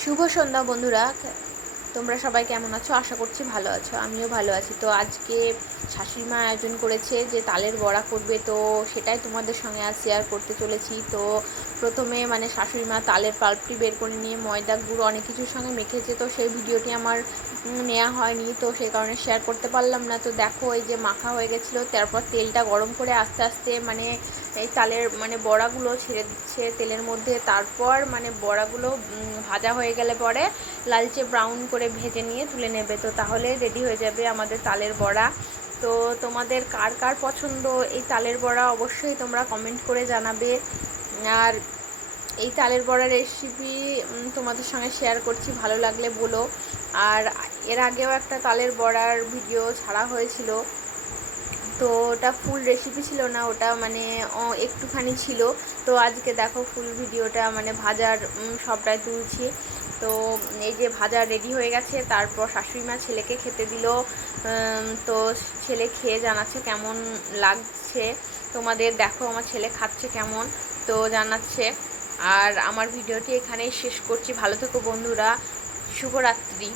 শুভ সন্ধ্যা বন্ধুরা। তোমরা সবাই কেমন আছো? আশা করছি ভালো আছো, আমিও ভালো আছি। তো আজকে শাশুড়ি মা আয়োজন করেছে যে তালের বড়া করবে, তো সেটাই তোমাদের সঙ্গে আজ শেয়ার করতে চলেছি। তো প্রথমে মানে শাশুড়ি মা তালের পাল্পটি বের করে নিয়ে ময়দা, গুঁড়ো অনেক কিছুর সঙ্গে মেখেছে, তো সেই ভিডিওটি আমার নেওয়া হয়নি, তো সেই কারণে শেয়ার করতে পারলাম না। তো দেখো, এই যে মাখা হয়ে গেছিল, তারপর তেলটা গরম করে আস্তে আস্তে মানে এই তালের মানে বড়াগুলো ছেড়ে দিচ্ছে তেলের মধ্যে। তারপর মানে বড়াগুলো ভাজা হয়ে গেলে পরে লালচে ব্রাউন করে ভেজে নিয়ে তুলে নেবে। তো তাহলে রেডি হয়ে যাবে আমাদের তালের বড়া। তো তোমাদের কার কার পছন্দ? এই তালের বড়া অবশ্যই তোমরা কমেন্ট করে জানাবে। আর এই তালের বড়া রেসিপি তোমাদের সঙ্গে শেয়ার করছি, ভালো লাগলে বলো। আর এর আগেও একটা তালের বড়ার ভিডিও ছাড়া হয়েছিল। তো ওটা ফুল রেসিপি ছিল না, ওটা মানে একটুখানি ছিল। তো আজকে দেখো ফুল ভিডিওটা মানে ভাজার সবটাই তুলছি। তো এই যে ভাজা রেডি হয়ে গেছে, তারপর শাশুড়ি মা ছেলেকে খেতে দিল। তো ছেলে খেয়ে জানাচ্ছে কেমন লাগছে। তোমাদের দেখো আমার ছেলে খাচ্ছে কেমন, তো জানাচ্ছে। আর আমার ভিডিওটি এখানেই শেষ করছি। ভালো থেকো বন্ধুরা। শুভরাত্রি।